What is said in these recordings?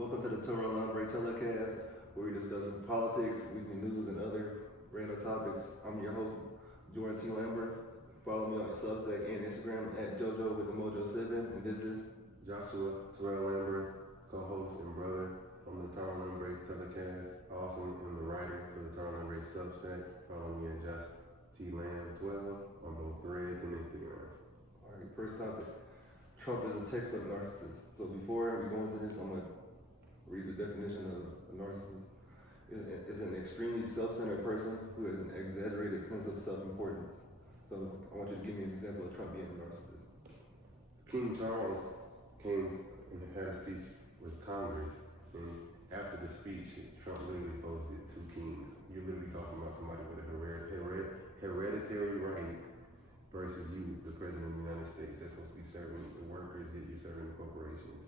Welcome to the Tarralambre Telecast, where we discuss politics, weekly news, and other random topics. I'm your host, Jordan T. Lambert. Follow me on Substack and Instagram at JoJo with the Mojo7, and this is Joshua Tarralambre, co-host and brother on the Tarralambre Telecast. Also, I'm the writer for the Tarralambre Substack. Follow me at Josh T. Lamb 12 on both Threads and Instagram. All right. First topic: Trump is a textbook narcissist. So before we go into this, I'm gonna read the definition of a narcissist. It's an extremely self-centered person who has an exaggerated sense of self-importance. So I want you to give me an example of Trump being a narcissist. King Charles came and had a speech with Congress, and after the speech, Trump literally posted two kings. You're literally talking about somebody with a hereditary right versus you, the president of the United States. That's supposed to be serving the workers, yet you're serving the corporations.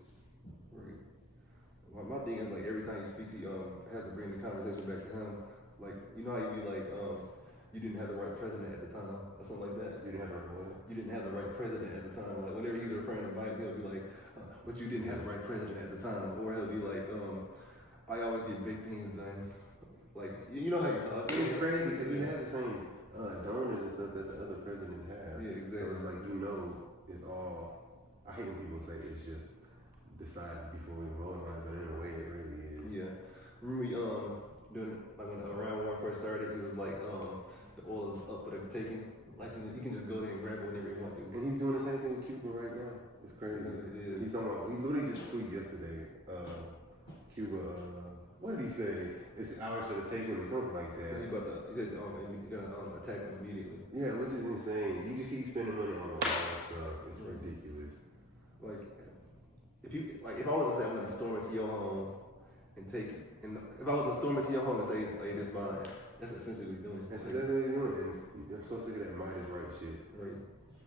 Right. Well, my thing is, like, every time he speaks, he has to bring the conversation back to him. Like, you know how you be like, you didn't have the right president at the time, or something like that. You didn't have the right what? You didn't have the right president at the time. Like, whenever he's referring to Biden, he'll be like, but you didn't have the right president at the time. Or he'll be like, I always get big things done. Like, you know how you talk. It's crazy because he has the same donors and stuff that the other presidents have. Yeah, exactly. So it's like, it's all, I hate when people say it's just decided before we vote on it, but in a way it really is. Yeah. Remember during, like, when the Iran war first started, it was like, the oil is up for the taking. Like, you can just go there and grab it whenever you want to. And he's doing the same thing with Cuba right now. It's crazy. It is. He's talking about, he literally just tweeted yesterday, Cuba, what did he say? It's ours for the taking or something like that. He said, you gotta attack them immediately. Yeah, which is insane. You can keep spending money on all that stuff. It's ridiculous. Like, if I was to say I'm gonna storm into your home and take it, and if I was to storm into your home and say, hey, this mine, that's essentially what you're doing. That's exactly what you're doing. And I'm so sick of that might is right shit. Right.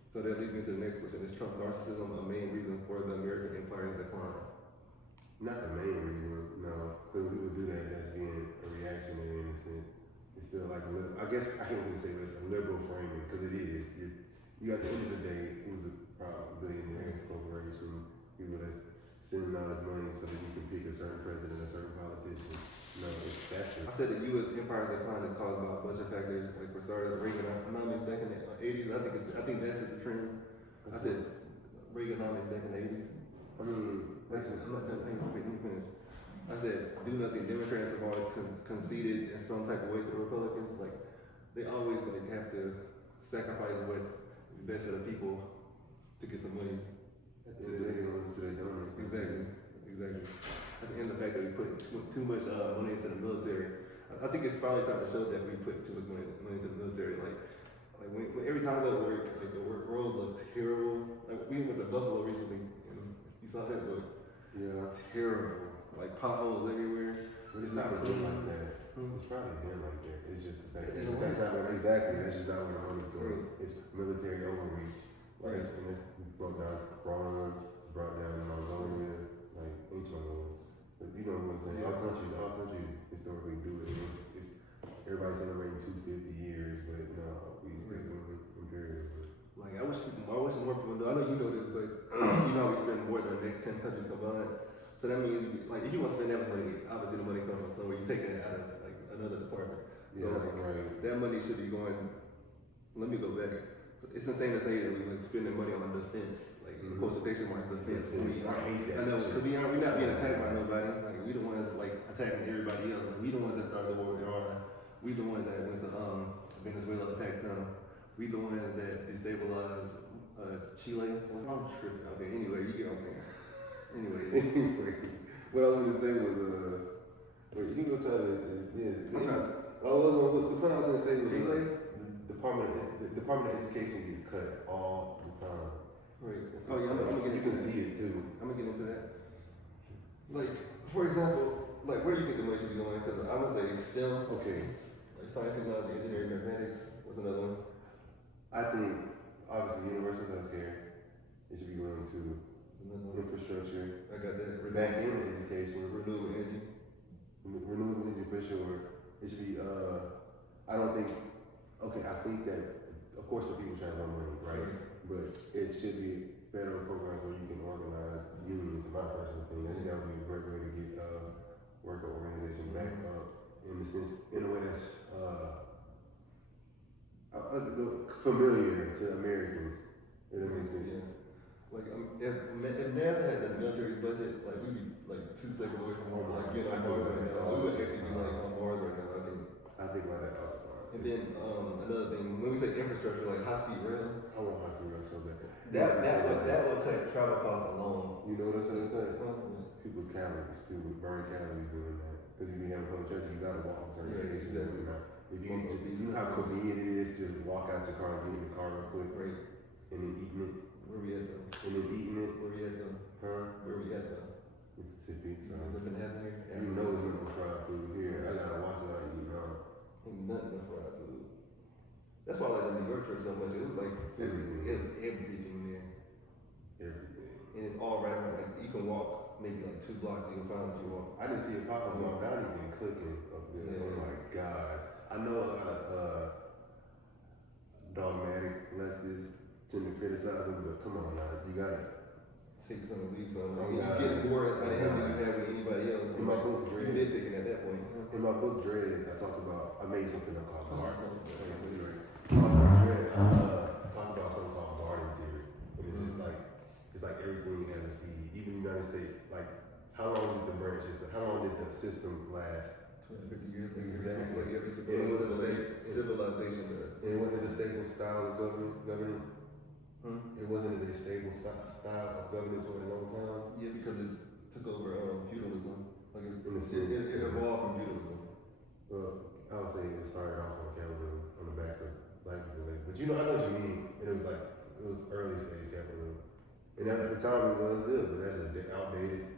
So that leads me to the next question. Is Trump's narcissism a main reason for the American empire's decline? Not the main reason, no. Because people do that, that's being a reactionary in a sense. It's still like a little, I guess, I hate when people say this, a liberal framing, because it is. You at the end of the day, who's the billionaire corporation, people that's sending out his money so that you can pick a certain president, a certain politician. No, that's I said the U.S. empire's decline is caused by a bunch of factors. Like, for starters, Reaganomics back in the 80s. I think that's the trend. I said Reaganomics back in the 80s. I mean, let me finish. I said, do nothing. Democrats have always conceded in some type of way to the Republicans. Like, they always have to sacrifice what is best for the people to get some money. They didn't listen to their donors. Exactly. And the fact that we put too much money into the military. I think it's probably time to show that we put too much money into the military. Like when every time I go to work, like the roads look terrible. Like we went to Buffalo recently, and you saw that look. Yeah. Terrible. Like potholes everywhere. It's not been like that. It's probably been like that. It's just the fact that that's just not where the money's going. It's military overreach. Like it's brought down Quran, it's brought down Mongolia, like each Mongolia. But you know what I'm saying? All countries historically do it. It's everybody's celebrating 250 years, but no, we still doing imperialism. Like I wish more people know. I know you know this, but you know we spend more than the next 10 countries combined. So that means, like, if you want to spend that much money, obviously the money comes from somewhere. You're taking it out of like another department. So that money should be going. Let me go back. So it's insane to say that we're spending money on defense, like quotation marks defense. I hate that. I know, because we're not being attacked by nobody. Like we the ones like attacking everybody else. Like we the ones that started the war with Iran. We the ones that went to Venezuela, attacked them. We the ones that destabilized Chile. Well, I'm tripping. Okay, anyway, you get what I'm saying. Anyway, what I was going to say was, wait, you can go try to, yes. What I was going to say was, the Department of Education gets cut all the time. Right. Oh yeah, I'm gonna get, you can see it too. I'm gonna get into that. Like, for example, like where do you think the money should be going? Because I'm gonna say STEM. Okay. Like science, technology, engineering, mathematics. What's another one? I think obviously universal healthcare. It should be going to infrastructure. I got that. Back in education. Renewable energy. Renewable energy for sure. It should be. I think that of course the people trying to run money, right? But it should be federal programs where you can organize unions, in my personal opinion. I think that would be a great way to get in the sense, in a way that's familiar to Americans. If that makes sense. Yeah. Like if NASA had the military budget, like we'd be like 2 seconds away from home, like getting on Mars right now. We would actually be like on Mars right now. I think about that all the time. And then another thing, when we say infrastructure, like high speed rail, I want high speed rail so bad. that would cut travel costs alone. You know what I'm saying? People's calories, people burn calories doing that. Because you be having public transit, you gotta walk on certain stations. Exactly. If you know how convenient it is, just walk out your car and get in the car real quick, Right. and then eating it. Where we at though? And then eating it. Where we at though? Huh? Where we at though? Mississippi. So Living heaven here. you know it's nothing but fried food here. I gotta watch what I eat now. Ain't nothing but fried food. That's why I like the New York trip so much. It was like Everything. It was everything there. Everything. And it's all right. Like you can walk maybe like 2 blocks, you can find what you want. I didn't see a pop up my bounty been cooking up there. Yeah. Oh my god. I know a lot of dogmatic leftists tend to criticize him, but come on now, you gotta take some of these. I Oh, mean, God. you get bored out of him than God. you have with anybody else. In my book, Dread. you nitpicking at that point. In my book Dread, I talked about, I made something up called What's Garden. this? Dread, I talked about something called garden theory. And it's just like, it's like everything has a seed. Even the United States, like, how long did the branches, how long did the system last? 250 years. Exactly. Like every And it was civilization does. And it wasn't a stable style of governance. It wasn't a stable style of governance for a long time. Yeah, because it took over feudalism. Like it evolved from feudalism. Well, I would say it started off on capitalism on the backs of black people. But you know, I know what you mean. And it was like, it was early stage capitalism. And at the time it was good, but that's outdated.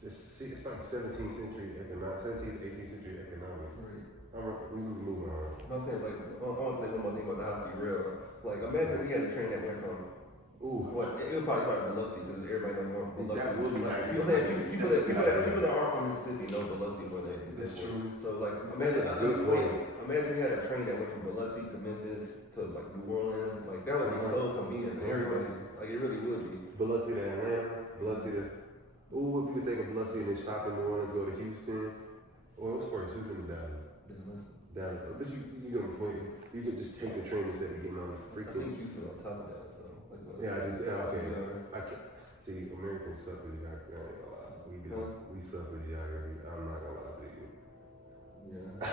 It's like 17th century economics, 17th, 18th century economics. Right. We need to move on. I'm saying, like, I want to say one more thing about the high speed rail. Like, imagine we had a train that went from, it would probably start in Biloxi because everybody knows more Biloxi. That would be nice. People that aren't from Mississippi know Biloxi more than That's true. So, like, That's a good point. Imagine we had a train that went from Biloxi to Memphis to, like, New Orleans. Like, that would be so convenient for everybody. Like, it really would be. Biloxi to Atlanta, Biloxi to, if you could take a Biloxi and then stop in New Orleans, go to Houston, or what's first, Houston or Dallas? Dallas. But you get a point. You could just take the train instead of getting on the I freaking. think Houston on top of that, so. Like, Yeah, I do. Okay. Yeah. I can't. See, Americans suck with geography. I ain't gonna lie. We do. Huh? We suck with geography. I'm not gonna lie to you. Yeah.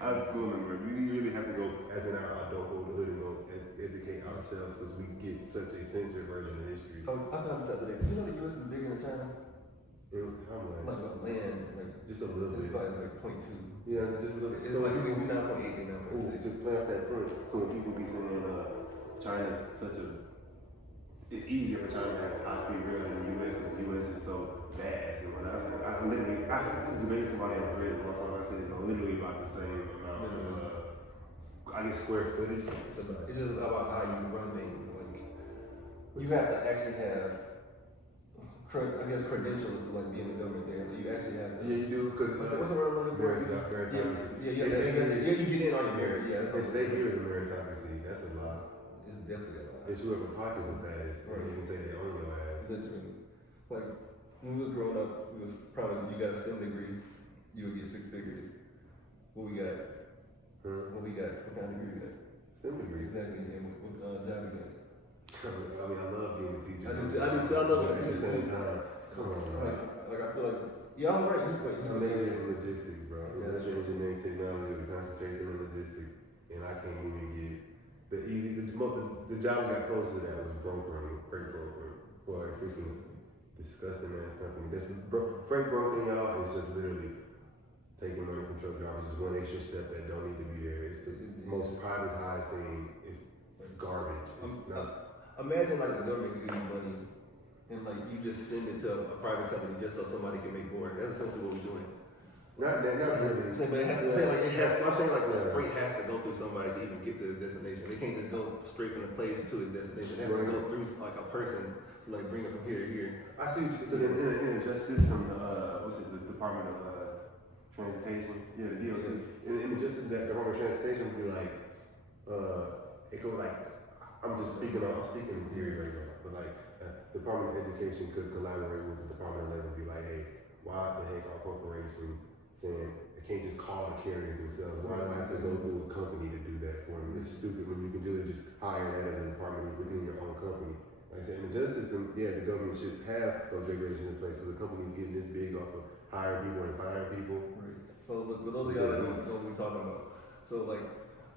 I was cool, man. We really have to go, as in our adulthood, and go educate ourselves because we get such a censored version of history. I found this out today. Did you know the U.S. is bigger than China? How much? Like land, like Just a little it's bit. probably like 0.2. Yeah, it's just a little bit. It's like we not 0.8, they not Ooh, 0.6. just play off that point. So when people be saying China such a, it's easier for China to have a high speed rail than the U.S. because the U.S. is so vast. And when I debated somebody on Threads one time. I said it's literally about the same amount of, I guess, square footage. It's just about how you run things. Like you have to actually have, I guess, credentials to like be in the government there. Like, you actually have to. Yeah, you do because what's the word I'm looking for? You get in on your merit. Yeah, they say here is a meritocracy. That's a lie. It's definitely a lie. It's whoever pockets the fast, and they can say they own your ass. Literally. Like when we was growing up, we was promised if you got a STEM degree, you would get 6 figures. What we got? What we got? What kind of degree we got? STEM degree. Exactly. And what job we got? I mean, I love being a teacher. I do too. I love it. At the same time, come on, man. Like I feel like, yeah, I'm right. I major in logistics, bro. Industrial engineering, technology, with a concentration in logistics, and I can't even get the job I got close to that was brokering, freight brokering, for a freaking disgusting ass company. Freight brokering, y'all, is just literally taking money from truck drivers. It's one extra step that don't need to be there. It's the most privatized thing. It's garbage. It's not. Imagine like the government can give you money and like you just send it to a private company just so somebody can make more. That's essentially what we're doing. Not really. But it has to, I'm saying like the freight has to go through somebody to even get to the destination. They can't just go straight from the place to its destination. It has to go through like a person to like bring it from here to here. I see, because in the justice system, what's it, the Department of Transportation? Yeah, the DOT. In the justice, that Department of Transportation would be like, it could like, I'm speaking in theory right now, but like, the Department of Education could collaborate with the Department of Labor and be like, hey, why the heck are corporations saying I can't just call the carriers themselves. Why do I have to go through a company to do that for me? It's stupid when you can really just hire that as a department within your own company. Like I said, in the justice system, yeah, the government should have those regulations in place because the company's getting this big off of hiring people and firing people. Right. So look, for those of y'all that don't know what we're talking about, so like,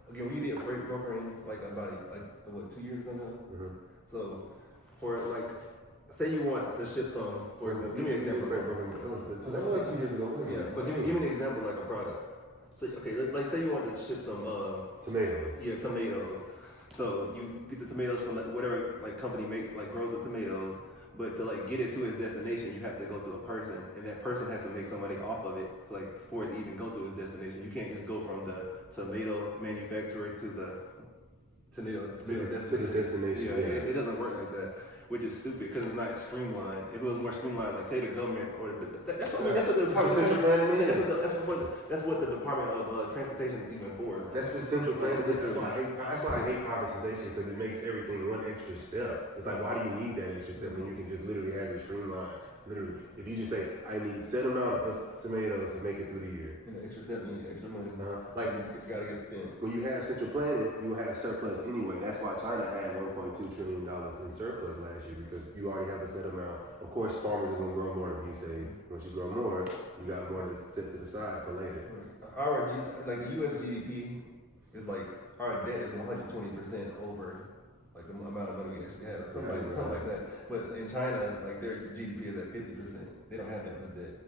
again, we did freight brokering like about like what 2 years ago now. So for like, say you want to ship some, for example, give me an example. That was 2 years ago. Yeah, but give me an example like a product. So okay, like say you want to ship some tomatoes. Yeah, tomatoes. So you get the tomatoes from like whatever like company grows the tomatoes, but to like get it to its destination, you have to go through a person, and that person has to make some money off of it. So like for it to even go through its destination, you can't just go from the tomato manufacturer to the destination. Yeah, it doesn't work like that, which is stupid because it's not streamlined. If it was more streamlined, like say the government or that's what the Department of Transportation is even for. That's what central planning is. That's why I hate privatization, because it makes everything one extra step. It's like, why do you need that extra step when you can just literally have your streamline? Literally, if you just say, I need set amount of tomatoes to make it through the year. And the extra step means extra money. Like you gotta get spent. When you have central planning, you will have surplus anyway. That's why China had $1.2 trillion in surplus last year, because you already have a set amount. Of course, farmers are gonna grow more to be saved. Once you grow more, you got more to set to the side for later. Our like the U.S. GDP is like our debt is 120% over like the amount of money we actually have, something like that. But in China, like their GDP is at 50%. They don't have that much debt.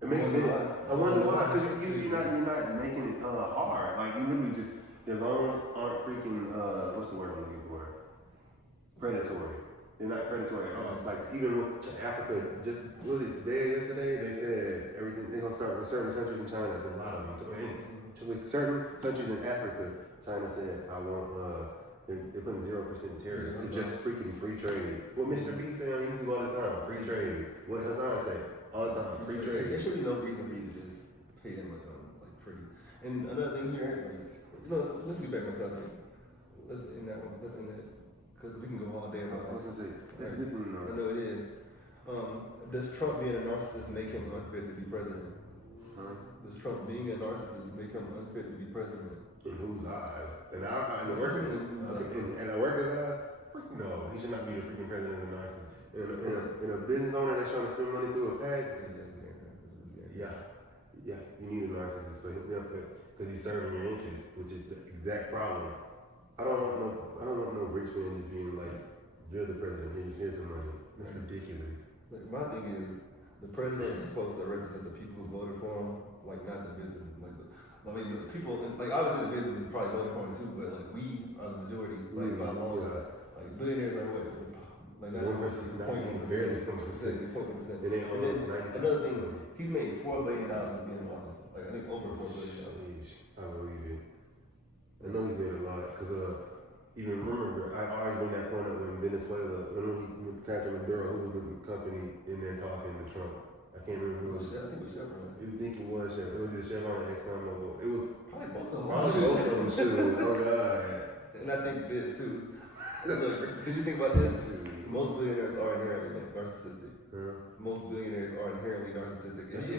It makes sense. I wonder why. Because you're not making it hard. Like you literally just their loans aren't freaking what's the word I'm looking for? Predatory. They're not predatory at all. Like even with Africa, just was it today or yesterday? They said everything they're gonna start with certain countries in China. There's a lot of them. With certain countries in Africa, China said, I want they're putting 0% tariffs. It's just freaking free trade. What Mr. B say on YouTube all the time, free trade. What Hassan say all the time, free trade. There should be no reason for you to just pay them like pretty. And another thing here, like let's get back on topic. Let's end that because we can go all day about. I was gonna say that's a good thing though. I know it is. Does Trump being a narcissist make him unfit to be president? Does Trump being a narcissist make him unfit to be president? In whose eyes? In the workers' eyes? No, he should not be a freaking president of a narcissist. In a business owner that's trying to spend money through a PAC, yeah, you need a narcissist for him because he's serving your interest, which is the exact problem. I don't want no rich man just being like, you're the president, here's some money. That's ridiculous. Like, my thing is, the president is supposed to represent the people who voted for him, like not the businesses. The people, like obviously the businesses probably voted for him too, but like we are the majority, like by law. Like billionaires are what? Like that barely 20%. And then another thing, he's made $4 billion since being in office. Like I think over $4 billion. I believe it. I know he's made a lot because even remember I argued that point up when Venezuela, when Catherine Maduro, who was the company in there talking to Trump. I can't remember who it was. I think it was Chevron. You think it was Chevron? It was the Chevron or Exxon Mobil. It was probably both of them. Both of them. Shoot. Oh God. And I think this too. Look, did you think about this? Most billionaires are inherently narcissistic. Most billionaires are inherently narcissistic. If you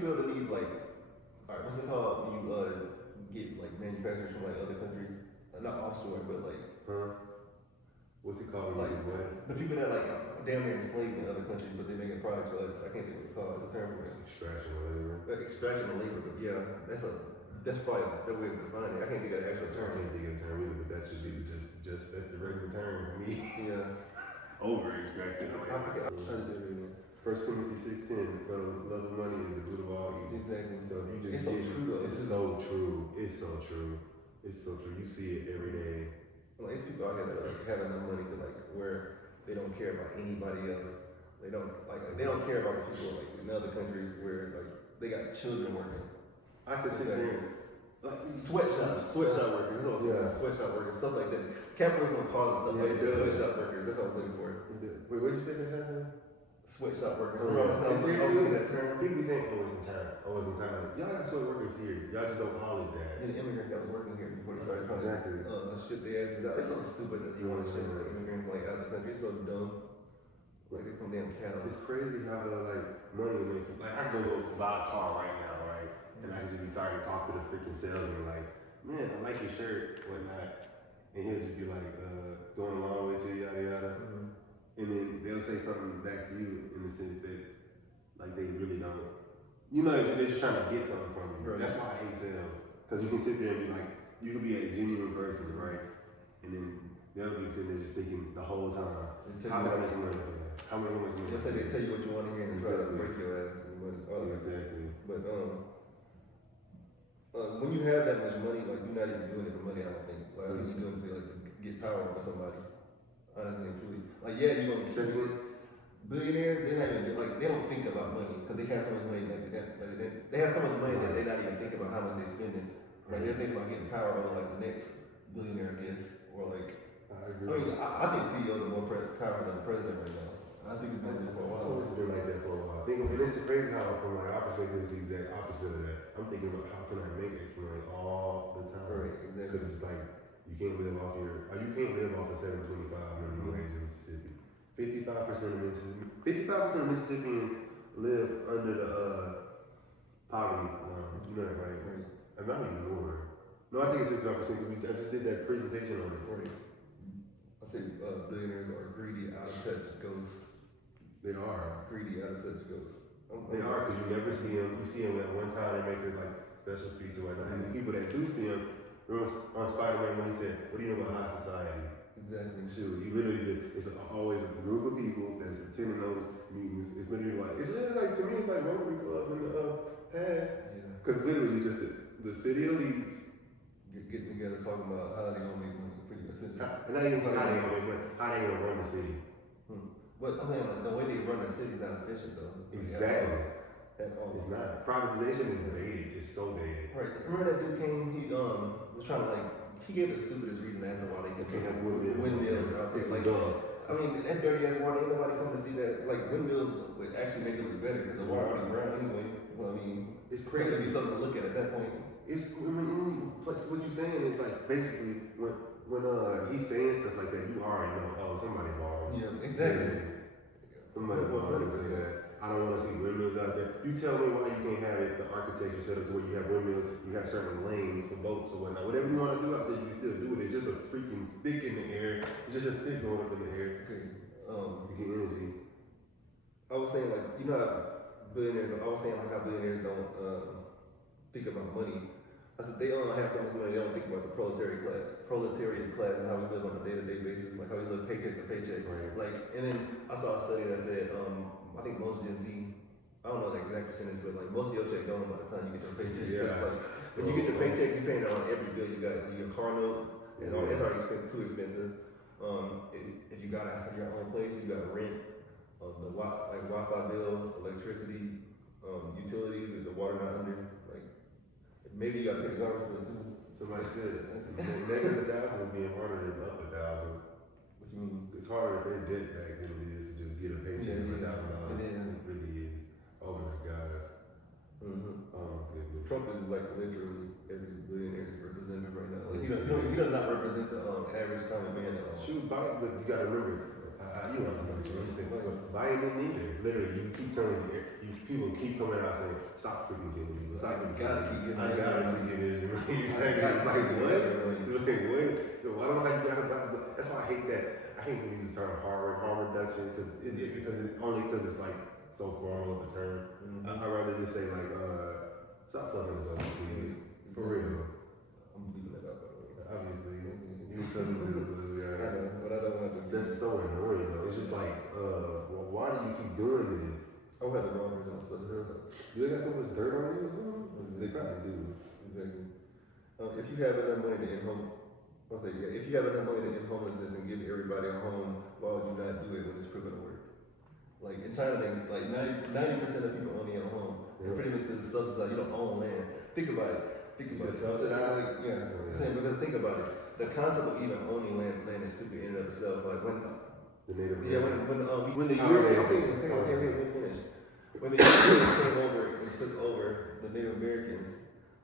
feel the need, like, all right, what's it called when you get like manufacturers from like other countries, not offshore, but like, what's it called? Like the people that like damn near enslaved in other countries, but they make a product for us. I can't think what it's called. It's a term for it. Extraction of labor. Like extraction of labor, but yeah, that's probably the way of defining it. I can't think of the actual term. I can't think of the term either, but that should be just that's the regular term for me. Yeah. Over extraction. First Timothy 6:10, love of money is the root of all evil. Exactly. So you just it's so true though. It's so true. It's so true. It's so true. You see it every day. Like these people out here that like have enough money to like where they don't care about anybody else. They don't care about the people like in other countries where like they got children working. I could sit there like sweatshop workers, sweatshop workers, stuff like that. Capitalism causes stuff like that. Sweatshop workers, that's what I'm looking for. Wait, what did you say that happened? Sweatshop workers. That term. People be saying, oh, it's in China. Y'all got sweat workers here. Y'all just don't call it that. And the immigrants that was working here before they started ship their asses out. It's so stupid that you want to ship the immigrants like out of the country. It's so dumb. Like it's some damn cattle. It's crazy how like money make you, like I can go buy a car right now, right? And I can just be tired to talk to the freaking salesman, like, man, I like your shirt, whatnot. And he'll just be like, going along with you, yada yada. And then they'll say something back to you in the sense that like they really don't. You know, they're just trying to get something from you. Right. That's why I hate sales. Because you can sit there and be like, you can be a genuine person, right? And then they'll be sitting there just thinking the whole time, how can I make some money for that? How much money? They'll say they tell you what you want to hear and try to break your ass and money. Exactly. But when you have that much money, like you're not even doing it for money, I don't think. Like I think you're doing it for like to get power over somebody. Honestly and truly. Like yeah, you're gonna keep it. Billionaires, they're not even like they don't think about money because they have so much money like they have so much money that they're not even thinking about how much they're spending. Like they're thinking about getting power over like the next billionaire gets, or like I agree. I think CEOs are more powerful than the president right now. I think it's been for a while. It's been like that for a while. And it's crazy how from like our perspective it's the exact opposite of that. I'm thinking about how can I make extra money all the time. Right, exactly. Because it's like you can't live off of $7.25 minimum wage in Mississippi. 55% of Mississippians live under the poverty line. You know that, right? Right. I'm not even more. No, I think it's 55% because I just did that presentation on it. Right. I think billionaires are greedy, out of touch ghosts. They are. Greedy, out of touch ghosts. They are because you never see them. You see them at one time they make it like special speech or whatnot. And the people that do see them, remember on Spider-Man when he said, "What do you know about high society?" Exactly. Shoot, you literally just, it's always a group of people that's attending those meetings. It's literally like to me, it's like Rotary Club in the past. Yeah. Because literally just the city elites getting together talking about how they gonna make money, pretty essentially. And not even how they gonna make money, how they gonna run the city. But I mean, like, the way they run the city is not efficient though. Exactly. At all. It's not. Privatization is dated. It's so dated. Right. Remember that dude came? He was trying to like. He gave the stupidest reason as to why they can't have windmills out there. Like, I mean, that dirty ass water, ain't nobody come to see that. Like, windmills would actually make it look better because the water already brown anyway. Well, I mean, it's crazy to be something to look at that point. It's, I mean, what you're saying is like basically when he's saying stuff like that, you already know, oh, somebody bought him. Yeah, exactly. Somebody bought him to say that. I don't want to see windmills out there. You tell me why you can't have it, the architecture set up to where you have windmills, you have certain lanes for boats or whatnot. Whatever you want to do out there, you can still do it. It's just a freaking stick in the air. It's just a stick going up in the air. Okay. You get energy. I was saying like, you know how billionaires, I was saying like how billionaires don't think about money. I said they don't have so much money, they don't think about the proletariat class and how we live on a day-to-day basis, like how we live paycheck to paycheck. Right. Like, and then I saw a study that said, I think most Gen Z, I don't know the exact percentage, but like most of your check gone by the time you get your paycheck. Yeah. Like, when you get your paycheck, you're paying on every bill you got. Like your car note, it's already too expensive. If you gotta have your own place, you gotta rent. The Wi-Fi bill, electricity, utilities, if the water not under, like maybe you gotta pay the garbage bill too. Somebody said negative 1,000 is being harder than up 1,000. What you mean? It's harder to pay debt back than it is to just get a paycheck for $1,000. It really is. Oh my gosh. Oh goodness. Trump is like literally every billionaire's representative right now. Like, he does not represent the average common man at all. Shoot, Biden, but you gotta remember, you know what I'm saying. Biden didn't either. Literally, you keep telling people keep coming out saying, stop freaking killing people. Stop freaking gotta keep getting I gotta keep getting this. It's like what? It's like what? I don't know how you gotta. That's why I hate that. I hate when you use the term harm reduction because it's like so formal of a term. I'd rather just say like, stop fucking us up, please. For real. I'm leaving that out by the way. Obviously, you couldn't do it. I know, but I don't want to. That's so annoying though. It's just like, well, why do you keep doing this? I had the wrong version of stuff. Do they got so much dirt on you or something? They probably do. Exactly. If you have enough money to end if you have enough money to end homelessness and give everybody a home, why would you not do it when it's proven to work? Like in China, like 90% of people only own a home. Yeah. Pretty much because it's subsidized. You don't own land. Think about it. Subsidized? Yeah. Because think about it. The concept of even owning land is stupid in and of itself. Like when the Native when the Europeans finish. When the Europeans came over and took over the Native Americans,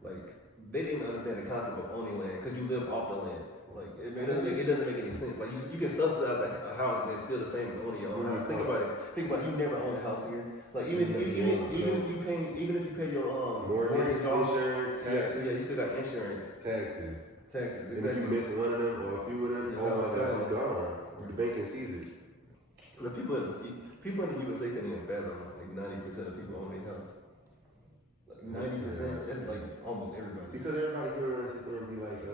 like they didn't understand the concept of owning land because you live off the land. Like it doesn't make any sense. Like you can subsidize a house and it's still the same as owning your own house. Think about it. You never own a house here. Like even if you pay your mortgage, insurance, taxes. Yeah, you still got insurance, taxes. Exactly. And if you miss one of them or a few of them, all of that is gone. The bank can seize it. The people in the USA can't even fathom like 90% of people own their house. Like 90%, that's like almost everybody. Because everybody here wants to sit there and be like,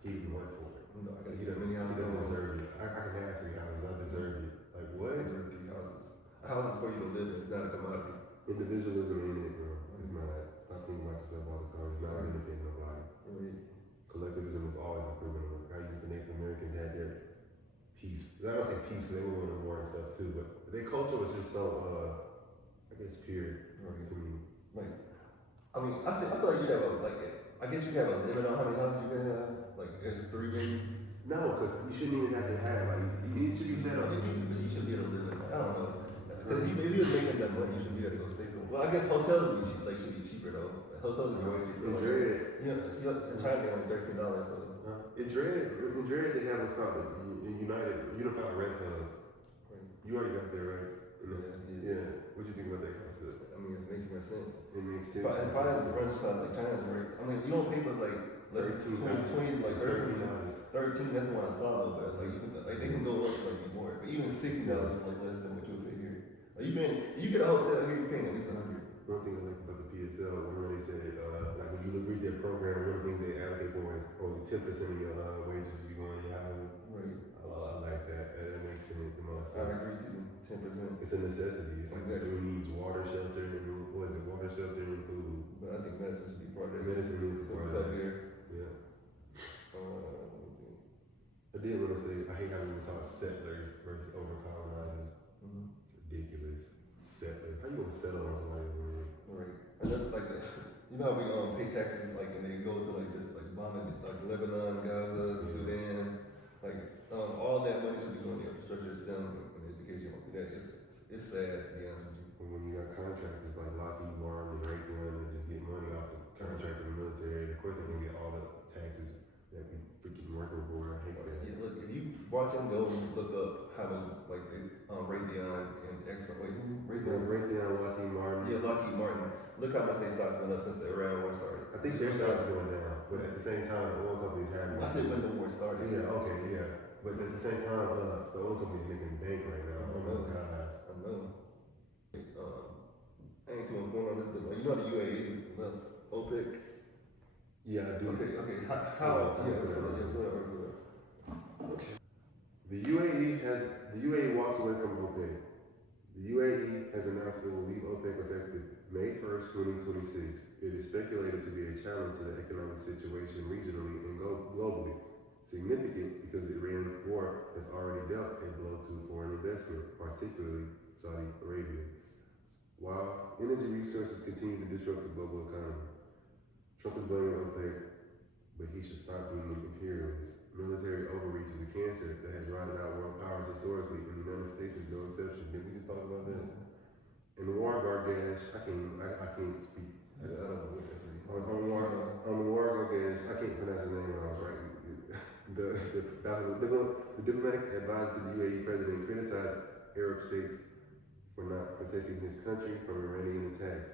he didn't work for it. No, I gotta get that many houses. I deserve it. I can have 3 houses. I deserve it. Like what? I deserve 3 houses. A house is for you to live in. It's not a commodity. Individualism ain't it, bro. It's not. Stop thinking about yourself all the time. It's not benefiting nobody. Right. Collectivism is always improving. How the Native Americans had their peace. I don't say peace because they were going to war and stuff too, but their culture was just so, I guess, pure to me. Like, I mean, I feel like you should have I guess you have a limit on how many houses you can have. Like, it's 3 maybe. No, because you shouldn't even have to have, like, it should be set up. You should be able to live in it. I don't know. Because if you was making that money, you should be able to go stay somewhere. Well, I guess hotels would be cheap, like, should be cheaper though. Hotels would be way cheaper. In Dread. In China, they're only $13, so. In Dread, they have what's called in Unified Red Clubs. Right. You already got there, right? Yeah. What do you think about that concept? I mean, it makes more sense. It makes sense. But if I was the French side, like China's very, I mean, you don't pay for like less than 20, like $13. That's the one I saw though, but like, they can go up like more. But even $60 is like less than what you would pay here. Like you get a hotel here, you're paying at least $100. One thing I liked about the PSL, remember they said, like when you read their program, one of the things they advocate for is only 10% of your wages you go in your housing. Right. I like that. That makes sense the most. I agree too. 10%. It's a necessity. It's like that. Who needs water, shelter, and water, shelter, and food. But I think medicine should be part of that. Medicine needs to be part of that. Yeah. I did want to say I hate how we talk settlers versus over colonizers. It's ridiculous. Settlers. How you gonna settle on somebody's land? Right. And then like you know how we pay taxes like and they go to like bombing like Lebanon, Gaza, Sudan, like all that money should be going to infrastructure, STEM, and education. It's sad to be honest with you. When you got contractors like Lockheed Martin and Raytheon and just get money off of contracting the military, of course they're gonna get all the taxes that we freaking working for. I hate that. Yeah, look, if you watch them go and look up how much like they Raytheon and Exxon, Raytheon, Lockheed Martin. Yeah, Lockheed Martin. Look how much they stocks went up since the Iran war started. I think their stocks are going down, but at the same time, the oil companies having. I still when the war started. Yeah, okay, yeah. But at the same time, the oil companies making bank right now. Oh my God. I know. I ain't too informed on this, but like, you know the UAE left OPEC. Yeah, I do. Okay. How? Okay. The UAE walks away from OPEC. The UAE has announced it will leave OPEC effective May 1st, 2026. It is speculated to be a challenge to the economic situation regionally and globally. Significant because the Iran war has already dealt a blow to foreign investment, particularly Saudi Arabia. While energy resources continue to disrupt the global economy, Trump is blaming OPEC, but he should stop being an imperialist. Military overreach is a cancer that has rotted out world powers historically, and the United States is no exception. Didn't we just talk about that? And the war gargash, I can't speak. I don't know what that's saying. On the war gargash, I can't pronounce his name when I was writing. The diplomatic advisor to the UAE president criticized Arab states for not protecting his country from Iranian attacks.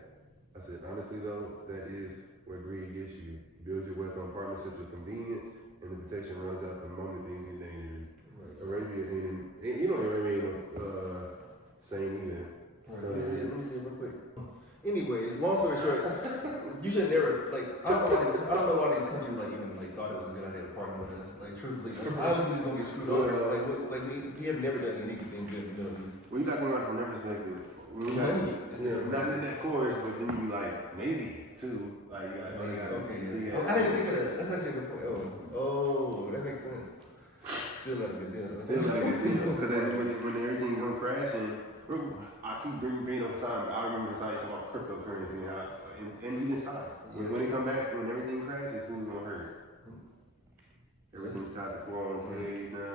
I said, honestly though, that is where greed gets you. Build your wealth on partnerships with convenience, and the protection runs out the moment things get dangerous. Right. Arabia ain't Arabia ain't sane either. Right. So let me see it real quick. Anyways, long story short, you should never I don't know why these countries even thought it was a good idea to partner with us. Truthfully, obviously we're gonna get screwed over. We have never done anything good in the Middle East. Well, you got to think about it from their perspective. Not in that chorus, but then you be like Navy too. I didn't think of that. That's actually a good point. Oh, that makes sense. Still not a good deal. Because when everything come crashing, I keep bringing up Simon. I remember sites about cryptocurrency and even stocks. When they come back, when everything crashes, who's gonna hurt? Everything's tied to 401ks now.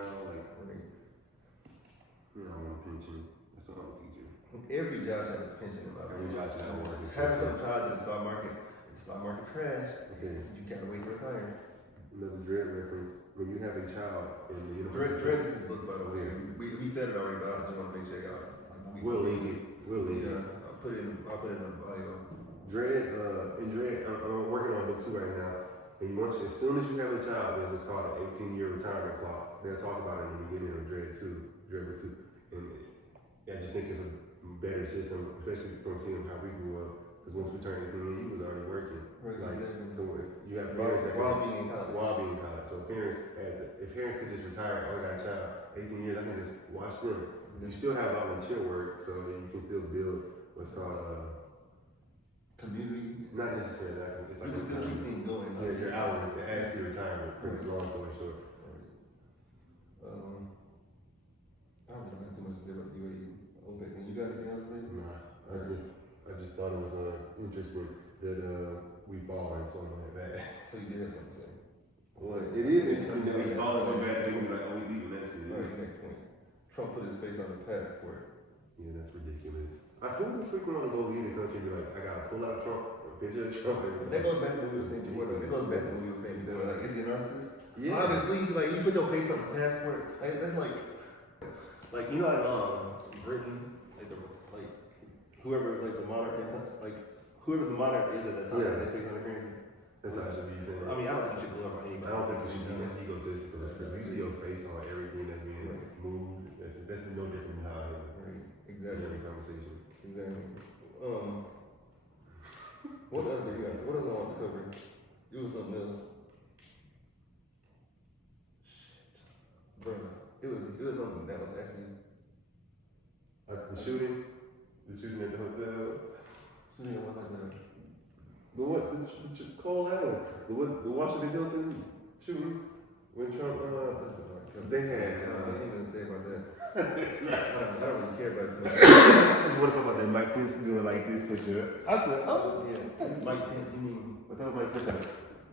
You know, I want a pension. That's what I'm gonna teach you. Every job has a pension in my Every job has a having some ties to the stock market. If the stock market crash, okay, you can't wait to retire. Another dread reference. when you have a child in the Dread is his book, by the way. We said it already, but I just want to make sure y'all. We'll link it. Yeah, I'll put it in the bio. Dread, I'm working on book 2 right now. And as soon as you have a child, there's what's called an 18-year retirement clock. They'll talk about it in the beginning of Dread 2. And I just think it's a better system, especially from seeing how we grew up. Because once we turned 18, you was already working. Right, like, exactly. so if you have parents that while being in college. So if parents could just retire, oh, I got a child, 18 years, I can just watch them. You still have volunteer work, so then you can still build what's called community. Not necessarily that. It's like you can still keep things going. Like your hours, the after retirement. Pretty long story short. Right. I don't really have too much to say about the UAE. OPEC, and you got anything else to say? Nah, I just thought it was interesting that we fall and something like that. So you did have something to say. Well, it is interesting that we fall so bad that we like, oh, we leaving that shit. All right, next point. Trump put his face on the passport. Yeah, that's ridiculous. Who the freak want to go leave the country and be like, I gotta pull out Trump, a picture of Trump. That goes back to what we were saying before. That goes back to what we were saying before. Like, is he a narcissist? Yeah. Obviously, like, you put your face on the passport. Like, that's like you know, like Britain, like whoever, like the monarch, like whoever the monarch is at the time, Yeah. that face on the currency. That's how I should be saying. I mean, I don't think you should glorify anybody. I don't think we should be as egotistical as that. You see your face on everything that's being moved. That's no different than how I Exactly. have a conversation. Exactly. What else do you got? What else I want to cover? It was something else. Shit. Bro, it was something that was actually. The shooting at the hotel. Shooting at what hotel? The Cole Allen, the Washington Hilton shooting when Trump they had. I ain't gonna say about that. I don't really care about it. I just want to talk about that Mike Pence doing like this picture. I said, oh yeah, Mike Pence. You mean? But that was Mike Pence.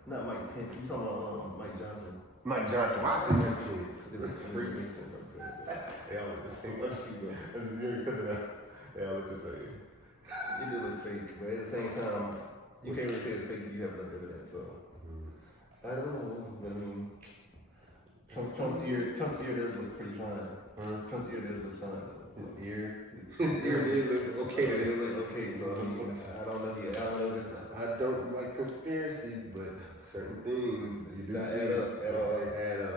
Not Mike Pence. You talking about Mike Johnson? Mike Johnson. Why is it Mike Pence? It looks freak makes sense. I'm saying. They all look the same. What she doing? They all look the same. It did look fake, but at the same time, you can't really say it's fake if you have enough evidence. So I don't know. But I mean, Trump's ear does look pretty fine. Trump's ear does look fine. His ear did look okay. It was like okay. So I mean, I don't know. I don't know this. I don't like conspiracy, but certain things you do see add up.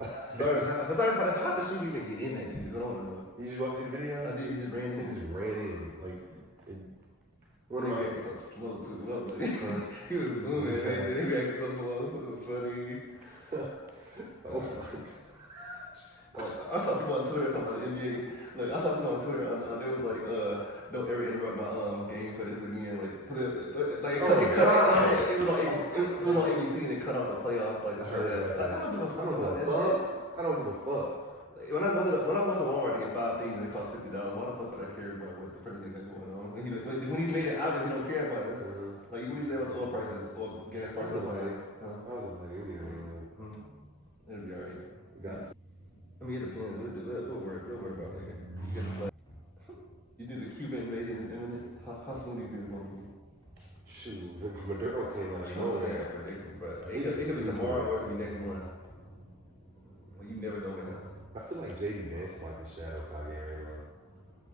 How does she even get in there? I don't know. You just watched the video? I did. He just ran in. He just ran in. Like, one of them so slow too. He was zooming. He reacted so slow. It was funny. Oh my God. I saw people on Twitter talking about the NBA. Like, I saw people on Twitter. They was like, "Don't ever interrupt my game for this again." Like, it was on ABC and they cut off the playoffs. Like, I don't give a fuck about that shit. I don't give a fuck. When I went to Walmart to get 5 things and it cost $60, why the fuck would I care about what the president is going on? When he made it obvious, he don't care about it. So, like, what do you say about the oil prices or gas prices? I was like, it'll be alright. Got to. I mean, it depends. We'll worry about that. You do the Cuban invasion is imminent. How soon do you think it's going to be? Shoot, Maduro came out of nowhere. It could be tomorrow or it could be next month. Well, you never know when. I feel like J.D. Vance is like the shadow flag right now.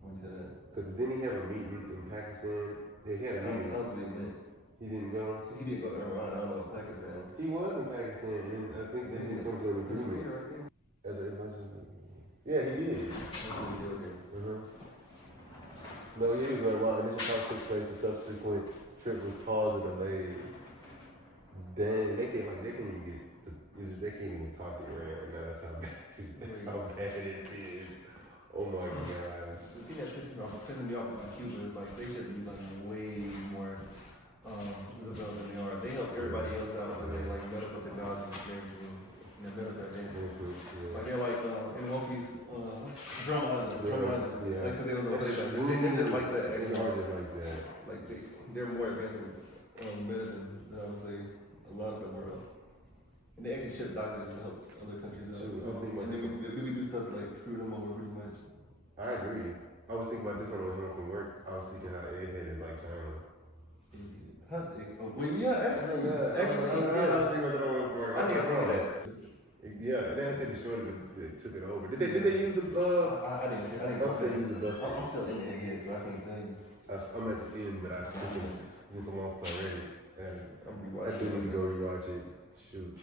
When you said that? Because didn't he have a meeting in Pakistan? Yeah, he had a meeting. That was a big event. He didn't go? He didn't go to Iran. I don't know, Pakistan. He was in Pakistan, and I think they didn't come to an agreement. As a yeah, he did. No, he was like, wow, initial talk took place, the subsequent trip was paused and delayed. Then they can't even talk to Iran right now. That's how bad it is. Oh my gosh. The thing that's pissing me off about Cuba is like they should be like way more developed than they are. They help everybody else out with their like medical technology and everything. Medical advances. Like they're like in one piece, Drum Island. Yeah. Like, cause they were they're just like that. They are just like that. Like they're more advanced in medicine than I would say a lot of the world. And they actually ship doctors to help other countries out. And then we do stuff like screw them over pretty much. I agree. I was thinking about this on the way home from work. I was thinking how Egghead is like China. Well, yeah, actually, I was thinking about that on the way from work. I can't remember that. Yeah, they had to destroy it. They took it over. Did they use the? I didn't know if they used the bus. I'm still in the end, so I can't tell you. I'm at the end, but I think it was almost already. And I do need to go rewatch it. Shoot.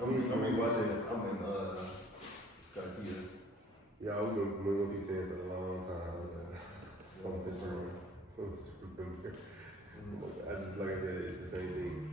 I'm rewatching it. I'm in Skypiea. Yeah, we're gonna be saying for a long time. So much to remember. So much to remember. I just, like I said, it's the same thing.